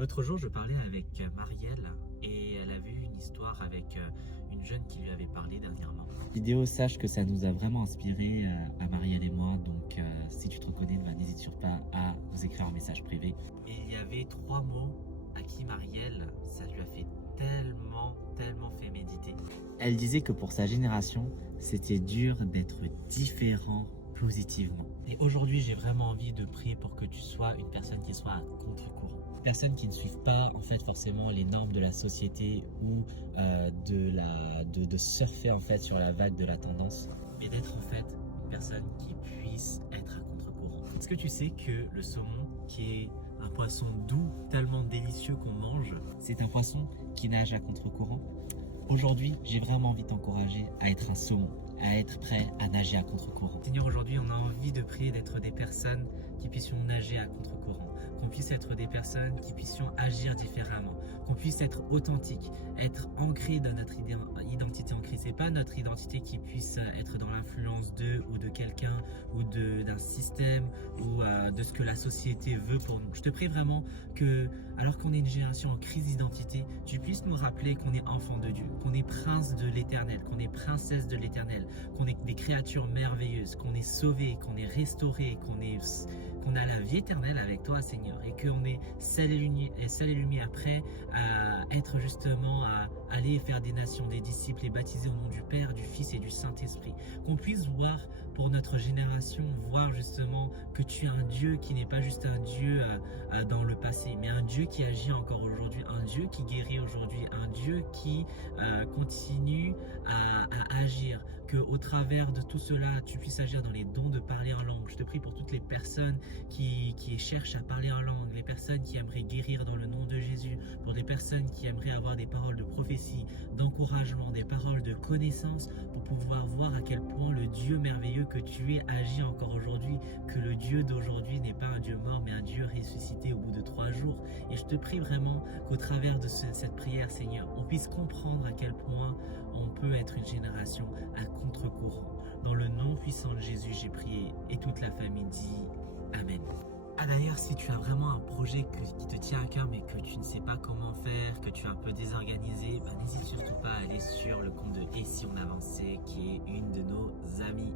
L'autre jour, je parlais avec Marielle et elle a vu une histoire avec une jeune qui lui avait parlé dernièrement. Vidéo, sache que ça nous a vraiment inspiré à Marielle et moi, donc si tu te reconnais, n'hésite surtout pas à nous écrire un message privé. Et il y avait trois mots à qui Marielle, ça lui a fait tellement fait méditer. Elle disait que pour sa génération, c'était dur d'être différent positivement. Et aujourd'hui, j'ai vraiment envie de prier pour que tu sois une personne qui soit à contre-courant. Personnes qui ne suivent pas en fait forcément les normes de la société ou de surfer en fait sur la vague de la tendance, mais d'être en fait une personne qui puisse être à contre-courant. Est-ce que tu sais que le saumon, qui est un poisson doux, tellement délicieux qu'on mange, c'est un poisson qui nage à contre-courant? Aujourd'hui, j'ai vraiment envie de t'encourager à être un saumon, à être prêt à nager à contre-courant. Seigneur, aujourd'hui, on a envie de prier d'être des personnes qui puissions nager à contre-courant, qu'on puisse être des personnes qui puissions agir différemment, qu'on puisse être authentique, être ancré dans notre identité en Christ. C'est pas notre identité qui puisse être dans l'influence de ou de quelqu'un ou d'un système ou de ce que la société veut pour nous. Je te prie vraiment que, alors qu'on est une génération en crise d'identité, tu puisses nous rappeler qu'on est enfant de Dieu, qu'on est prince de l'éternel, qu'on est princesse de l'éternel, qu'on est des créatures merveilleuses, qu'on est sauvés, qu'on est restaurés, qu'on a la vie éternelle avec toi, Seigneur, et qu'on est sel et lumière prêts à être justement, à aller faire des nations, des disciples et baptiser au nom du Père, du Fils et du Saint-Esprit. Qu'on puisse voir pour notre génération, voir justement que tu es un Dieu qui n'est pas juste un Dieu dans le passé, mais un Dieu qui agit encore aujourd'hui, un Dieu qui guérit aujourd'hui, un Dieu qui continue à agir, que au travers de tout cela, tu puisses agir dans les dons de parler en langue. Je te prie pour toutes les personnes qui cherchent à parler en langue, les personnes qui aimeraient guérir dans le nom de Jésus, pour les personnes qui aimeraient avoir des paroles de prophétie, d'encouragement, des paroles de connaissance, pour pouvoir voir à quel point le Dieu merveilleux que tu es agit encore aujourd'hui, que le Dieu d'aujourd'hui n'est pas un Dieu mort, mais un Dieu ressuscité au bout de 3 jours. Et je te prie vraiment qu'au travers de cette prière, Seigneur, on puisse comprendre à quel point on peut être une génération à contre-courant. Dans le nom puissant de Jésus, j'ai prié et toute la famille dit Amen. Ah d'ailleurs, si tu as vraiment un projet qui te tient à cœur mais que tu ne sais pas comment faire, que tu es un peu désorganisé, n'hésite surtout pas à aller sur le compte de Et si on avançait, qui est une de nos amies.